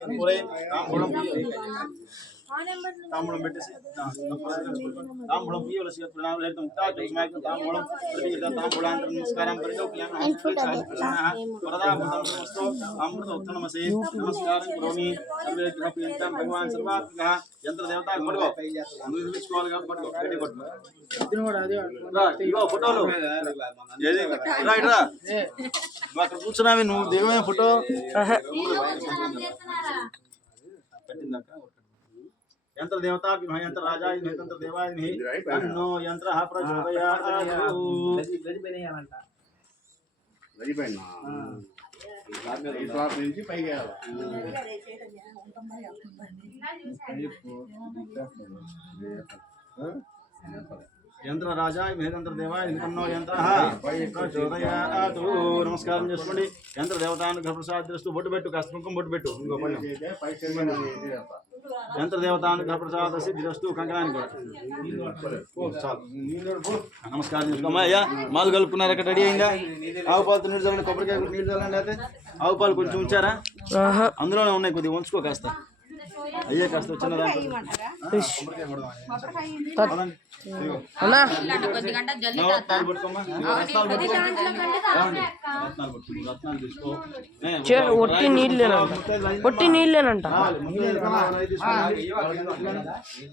तांबूलम పెట్టేసి तांबूलम ఇవ్వలసి ప్రణామాలు లేతం తాజుస్మాయకు तांबूलम ప్రతిగత तांबूलाంతరం నమస్కారం పరిగౌక్యామ వరదాభూతం నమస్తో అమృత ఉత్తనమసే నమస్కారం కరోమి సర్వే గ్రహప్రియంతం భగవాన్ సర్వాత్మక యంత్ర దేవత పట్టుకో నిర్మించుకోవాలి కాబట్టి పట్టుకో రెడీ పట్టుకో ఇదిన కూడా అదే ఇగో ఫోటోలు ఏది రైట్ రా అక్కడ కూర్చున్నావి నువ్వు దేవమే ఫోటో పెట్టిందాక यंत्र देवता यंत्र राजा यंत्र देवाय अन्नो यंत्र प्रचोदयात् यंत्र राजा यंत्र देवाय अन्नो यंत्र प्रचोदयात् नमस्कार చేసుకోండి यंत्र देवतानुग्रह प्रसादस्तु బొట్టు పెట్టు కాస్త కుంకుమ బొట్టు పెట్టు ఇంకో పళ్ళెం यंत्र देवतानुग्रह प्रसाद सिद्धिरस्तु कंकणाనికి नमस्कार చేసుకోమయ్యా మాలు కలుపుకున్నారా ఇక్కడ రెడీ అయిందా ఆవు పాలు నీళ్ళు చల్లండి కొబ్బరికాయ నీళ్ళు చల్లండి అయితే ఆవు పాలు కొంచెం ఉంచారా అందులోనే ఉన్నాయి కొద్దిగా ఉంచుకో కాస్త అయ్యే కాస్త వచ్చిన దాంట్లో ఒట్టి నీళ్ళేనంట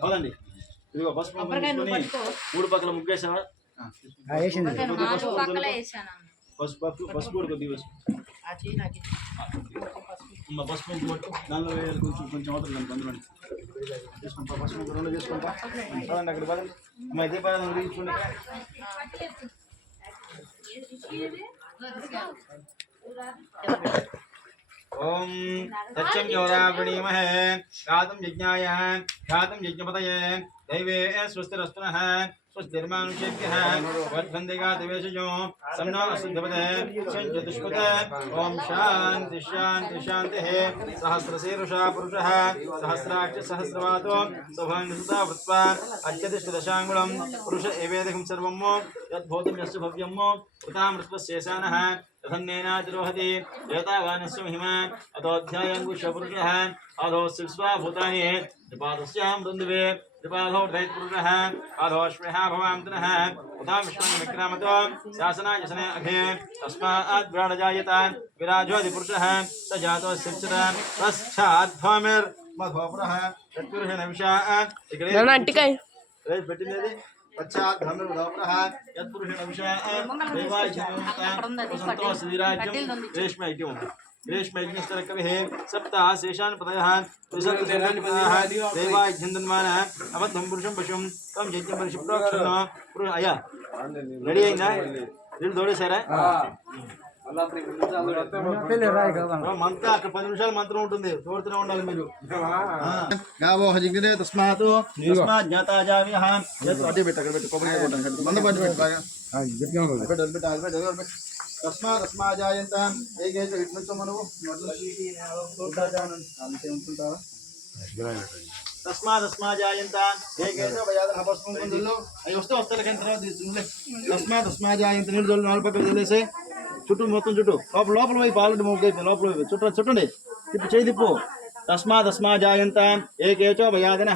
అవునండి ఇదిగో పసుపు మూడు పక్కల ముగ్గేసావా పసుపు కూడా కొద్దిగా పసుపు పట్టు దానిలో వేయాలి కొంచెం అవుతుంది దానికి అందులో తీసుకుంటా పసుపు రెండు తీసుకుంటా అదండి అక్కడ పదండి మా ఇదే పదం తీసుకోండి ओम तच्चम योरावणीमहे गातुं यज्ञाय गातुं यज्ञपतये दैवे स्वस्तिरस्तुनः स्वस्तिर्मानुषेभ्यः वर्धन्तिका दिवेशजो सम्नो सिद्धपदे चतुष्पदे ओम शांति शांति शांतिः सहस्रशीर्षा पुरुषः सहस्राक्ष सहस्रवातो सौभाग्यसुता वृत्वा अत्यधिष्ठदशाङ्गुलं पुरुष एवेदकं सर्वं यद्भूतं यस्य भव्यं वृतामृतस्येषानः तथन्नेनातिरोहति एतावानस्य महिमा अतोऽध्यायङ्गुष्यपुरुषः अधो शिल्स्वा भूतानि त्रिपादस्यां बन्धुवे त्रिपादो दैत्पुरुषः अधोऽश्वः भवान्तनः उदा विश्वं विक्रामतो शासनायसने अघे तस्मात् विराजजायत विराजोऽधिपुरुषः स जातो शिर्चता पश्चाद्भ्वामिर्मध्वपुरः तत्पुरुषेण विशाः పెట్టినది पश्चात् धर्मवदोपरः यत्पुरुषेण विषयः देवायजनोक्तं श्रीराज्यं रेष्मयज्ञं रेष्मयज्ञस्तरकविः सप्ताः शेषान् पदयः त्रिशतदेवानिपदयः देवायजन्दन्मानः अबद्धं पुरुषं पशुं तं यज्ञं परिषिप्रोक्षणो पुरुष अय्या रेडी अయిందా నీళ్ళు తోడేశారా మంత్రం అక్కడ 10 నిమిషాలు మంత్రం ఉంటుంది తోడుతూనే ఉండాలి మీరు గావో హజిగ్నే తస్మాత్ జ్ఞాతాజావ్యః అడ్డి పెట్టు అక్కడ పెట్టు కొబ్బరికాయ కొట్టండి మంద పట్టి పెట్టు బాగా తస్మాత్ తస్మాజాయంత ఏకైక ఇట్నుంచో మనము तस्मात् तस्माजायन्त ఏకైక భయాదన పసుపు కుందుల్లో అవి వస్తారు కానీ తర్వాత తీసుకుంటే తస్మాత్ తస్మాజాయంత నీళ్ళు జల్లు నాలుగు పక్కన వదిలేసి చుట్టూ మొత్తం చుట్టూ లోపల వైపు ఆల్రెడీ మొగ్గు లోపల వైపు చుట్టండి తిప్పు చేయి తిప్పు तस्मात् तस्माजायन्त ఏకైక భయాదన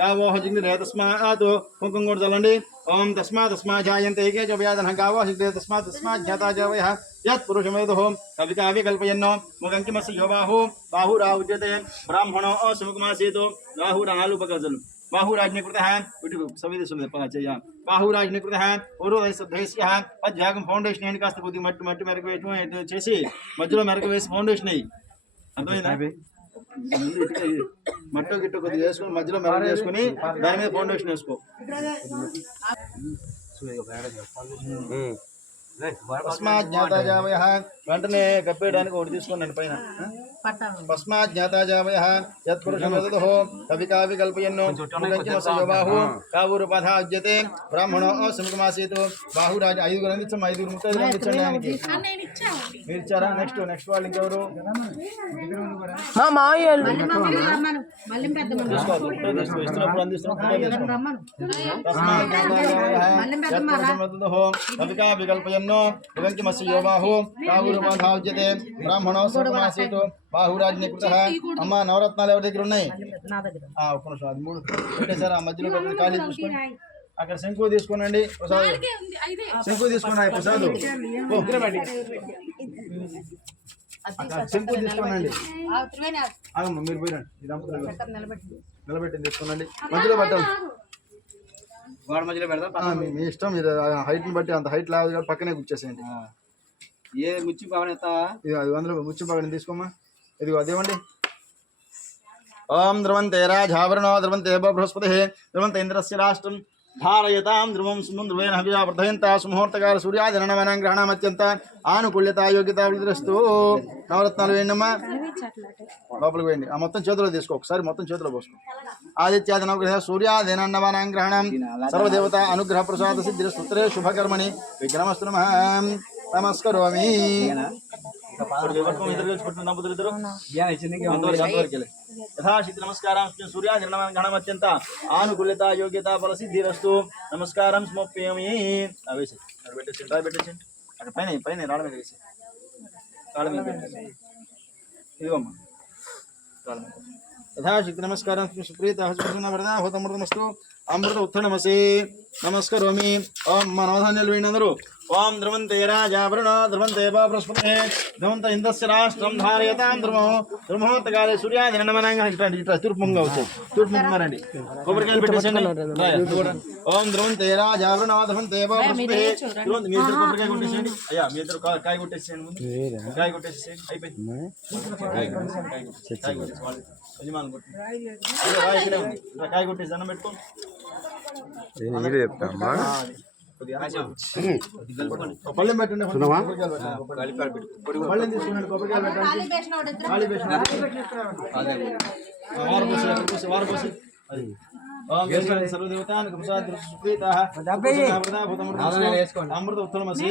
గావో హజిగ్నే తస్మాత్ కుంకుమ కూడా చల్లండి ओम तस्मात् तस्माजायन्त ఏకైక భయాదన గావో హజిగ్నే తస్మాత్ तस्मात् జ్ఞాతాజావయః यत् पुरुषमेधो कविकाव्य कल्पयन्नो मुगंकिमस्य यो बाहुराउज्यते ब्राह्मणो असुमुखमासीतो बाहुरालुपकजल बाहुराज्ञकृतः इटु सविदे सुने पाचय बाहुराज्ञकृतः पूर्वदैस्यः अध्यागम फाउंडेशन అని కాస్త కొద్ది మట్టి మెరక వేయటం చేసి మధ్యలో మెరక వేసి ఫౌండేషన్ అయ్యి అర్థమైందా మట్టు గిట్టు కొద్దిగా వేసుకొని మధ్యలో మెరక వేసుకొని దాని మీద ఫౌండేషన్ వేసుకో तस्मात् ज्ञाताजावयः వెంటనే కప్పేయడానికి ఒకటి తీసుకోండి పైన तस्मात् ज्ञाताजावयः यत्पुरुषमेधः कविकाव्य कल्पयन्नो मुगंकिमस्य यो बाहु कावूरुपाधा उज्यते ब्राह्मणो असुमुखमासीतो बाहुराज ఐదుగురు అందించండి ఐదుగురు ముత్తైదులు అందించండి ఆయనకి మీరు ఇచ్చారా నెక్స్ట్ వాళ్ళు ఇంకెవరు మా మావయ్య ఇస్తున్నప్పుడు అందిస్తున్నప్పుడు तस्मात् ज्ञाताजावयः यत्पुरुषमेधः कविकाव्य कल्पयन्नो नो दिवंकिमस्य यो बाहु राहुरुपाधाव्यते ब्राह्मणो सर्वमासीतु బాహురాజ్ఞకృతః అమ్మ నవరత్నాలు ఎవరి దగ్గర ఉన్నాయి ఒక్క నిమిషం అది 3 పెట్టేశారు ఆ మధ్యలో పెట్టిన ఖాళీ చూసుకోండి అక్కడ శంకు తీసుకోనండి ప్రసాద్ శంకు తీసుకోండి ప్రసాద్ శంకు తీసుకోనండి ఆగమ్మ మీరు పోయిరండి నిలబెట్టింది తీసుకోనండి మధ్యలో పెట్టాలి గోడ మధ్యలో పెడతా మీ ఇష్టం మీరు హైట్ని బట్టి అంత హైట్ లేదు కాబట్టి పక్కనే కూర్చేసేయండి ఏ ముచ్చి పవన్ ఎత్తావా ఇది అది అందులో ముచ్చి పవన్ తీసుకోమ్మా ఇదిగో అదేమండి ఓం ధ్రువంతే రాజావరణో ధ్రువంతే బృహస్పతి ధ్రువంత ఇంద్రస్య రాష్ట్రం ధారయతాం ధ్రువం ధ్రువేణ హవిషా వర్ధయంతా సుముహూర్తకాల సూర్యాదినవనం గ్రహణమత్యంత ఆనుకూల్యత యోగ్యత వృద్ధిస్తూ నవరత్నాలు వేయండమ్మా లోపలికి వేయండి ఆ మొత్తం చేతిలో తీసుకో ఒకసారి మొత్తం చేతిలో పోసుకో ఆదిత్యాది నవగ్రహ సూర్యాదినవనం గ్రహణం సర్వదేవత అనుగ్రహ ప్రసాద సిద్ధి సూత్రే శుభకర్మణి విగ్రహమస్తు నమస్కరోమి యథాశక్తి నమస్కారం సూర్యాదినమత్యంత ఆనుకూల్యత యోగ్యత ఫల సిద్ధిరస్తు నమస్కారం సమర్పయామి వేసి పెట్టేసి అక్కడ పైన పైన రాళ్ళ మీద వేసి రాళ్ళ మీద పెట్టేసి ఇదిగోమ్మా రాళ్ళ మీద యథాశక్తి నమస్కారం సుప్రీత హృదమృతమస్తు అమృత ఉత్తనమసి నమస్కరోమి ఓం మా నవధాన్యాలు వేయండి అందరూ ఓం ధ్రువంతే రాజావరుణ ధ్రువంతే బృహస్పతి ధ్రువంత ఇంద్రస్య రాష్ట్రం ధారయతాం ధ్రుమోత్తకాలే సూర్యాదినమనంగా ఇట్లా తూర్పుగా వచ్చాయి తూర్పు రండి కొబ్బరికాయలు పెట్టేసండి ఓం ధ్రువంతే రాజావరుణ ధ్రువంతే బృహస్పతి ధ్రువంత మీ ఇద్దరు కొబ్బరికాయ కొట్టేసేయండి అయ్యా మీ ఇద్దరు కాయ కొట్టేసేయండి ముందు కాయ కొట్టేసేయండి అయిపోయింది యజమాని కొట్టి ఇక్కడే ఉంది కాయ కొట్టేసి అన్నం పెట్టుకో పళ్ళెం పెట్టండి పళ్ళెం తీసుకున్నాడు కొబ్బరికాయలు పెట్టండి వారపోసి సర్వదేవతానికి అమృత ఉత్తమసి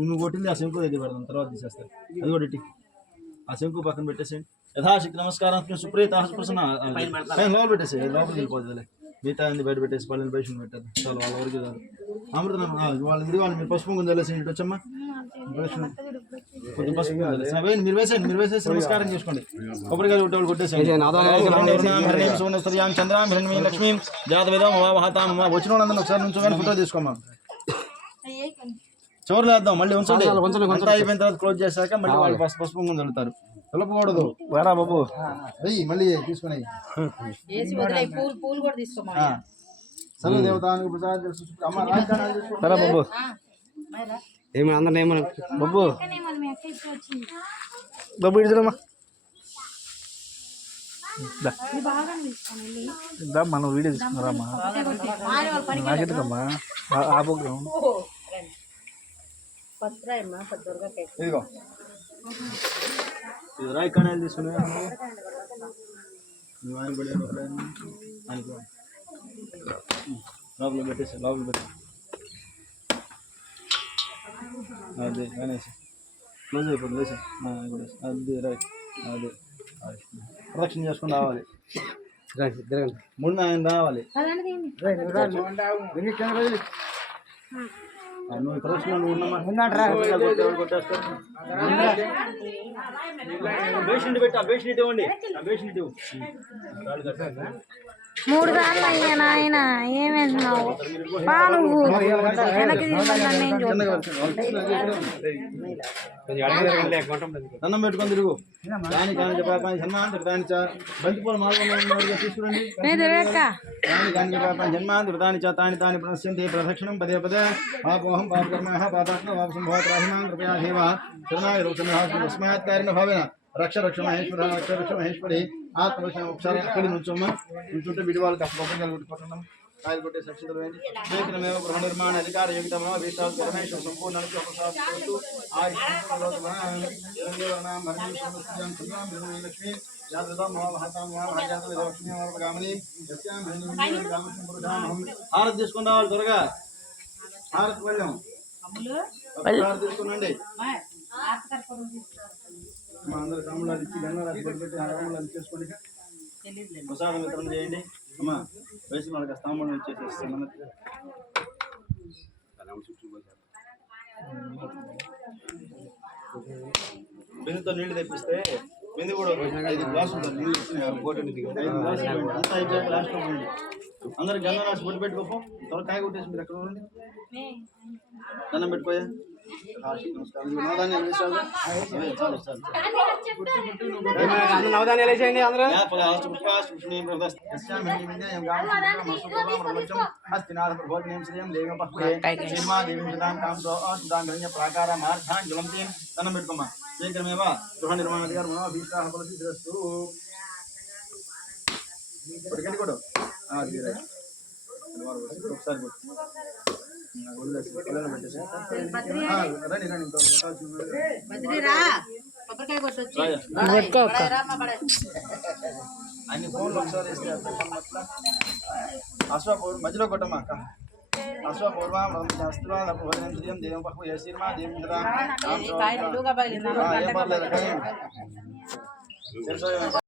నువ్వు కొట్టింది ఆ శంకు దగ్గర పెడతాం తర్వాత తీసేస్తారు అది కూడా ఇట్టి ఆ శంకు పక్కన పెట్టేసేయండి యథాశక్తి నమస్కారం సుప్రీత ప్రసన్న లోపల పెట్టేసి లోపలికి వెళ్ళిపోతుంది మిగతా బయట పెట్టేసి పళ్ళని బయట పెట్టారు చాలా వాళ్ళ వరకు అమృతం వాళ్ళ మీరు పసుపు కొంచెం తెలిసి ఇటు వచ్చమ్మా కొంచెం పసుపు మీరు వేసేయండి మీరు వేసేసి నమస్కారం చేసుకోండి కొబ్బరికాయలు కొట్టే వాళ్ళు కొట్టేసేయండి చంద్రాం హిరణ్మీ లక్ష్మీ జాతవేదం వాహతాం వచ్చిన వాళ్ళందరూ ఒకసారి నుంచి కానీ ఫోటో తీసుకోమా చివరిలో వేద్దాం మళ్ళీ ఉంచండి అంతా అయిపోయిన తర్వాత క్లోజ్ చేశాక మళ్ళీ వాళ్ళు పసుపు కొంచెం చల్లుతారు కలపకూడదు వేరా బాబు అయ్యి మళ్ళీ తీసుకుని సర్వదేవతానికి ప్రసాద్ సరే బాబు ఏమి అందరినీ ఏమని బాబు బాబు ఇడుదమ్మా మనం వీడియో తీసుకున్నారమ్మా నాకెందుకమ్మా ఆ ప్రోగ్రామ్ ఇదిగో ఇది రాయి కణాలు తీసుకునే లోపల పెట్టేసి లోపల పెట్టి అదే అనేసి క్లోజ్ అయిపోతుంది వేసి అది రైట్ అదే ప్రదక్షిణ చేసుకుని రావాలి ముందు ఆయన రావాలి నువ్వు ప్రదక్షిణ కొట్టేస్తారు బేషింటి పెట్టి ఆ బేషిని ఇవ్వండి ఆ బేషిని ఇవ్వు 3 సార్లు అయ్యా నాయన ఏమేసినావు పానుగు వెనక్కి దండం పెట్టుకొని తిరుగు దాని కానీ జన్మాంతరి దాని బంతిపూల మార్గంలో తీసుకురండి దాని కానీ జన్మాంతరి దాని తాని తాని ప్రణశ్యంతి ప్రదక్షిణం పదే పదే పాపోహం పాపకర్మ పాపాత్మ పాపసంభవత్రాహిమాం కృపయా దేవ శరణాయ తస్మాత్కారిణ భావేన రక్ష రక్ష మహేశ్వర రక్ష రక్ష మహేశ్వరి ఆత్మరక్షణ ఒకసారి అక్కడి నుంచోమ్మా నుంచుంటే విడి వాళ్ళకి అప్పుడు కొట్టుకుంటున్నాం కాయలు కొట్టే సక్షితలు వేయండి లేఖనమేవ గృహ నిర్మాణ అధికార యోగితమో వీసాలు పరమేశ్వర సంపూర్ణ లక్ష్మి హారతి తీసుకుని రావాలి త్వరగా హారతి పళ్ళెం హారతి తీసుకునండి మా అందరు కమలాలు ఇచ్చి గంగారాజు పెట్టి కమలాలు చేసుకోండి ప్రసాదం వితరణ చేయండి అమ్మా వేసి మనకి స్తంభం వచ్చేసేస్తాం బిందుతో నీళ్లు తెప్పిస్తే బిందు కూడా 5 గ్లాసులు నీళ్ళు ఇచ్చిన 5 గ్లాసులు అంతా అయిపోయాక లాస్ట్ లో పోయింది. అందరు గంధం రాసి బొట్టు పెట్టుకోపో. త్వరగా కాయ కొట్టేసి మీరు ఎక్కడ ఉండండి. దండం పెట్టుకోయా. నవధాన్యాలు వేసేయండి అందరూ. దండం పెట్టుకోమా. శీఘ్రమేవా గృహ నిర్మాణాధికారం ఒకటి కొడు ఒకసారి అన్ని ఫోన్లు ఒకసారి వేస్తే అశ్వపూర్ మధ్యలో కొట్టమ్మా అక్క. అశ్వపూర్వం భోజనం దేవం పక్కు ఏ సినిమా దేవేంద్ర ఏం పర్లేదు.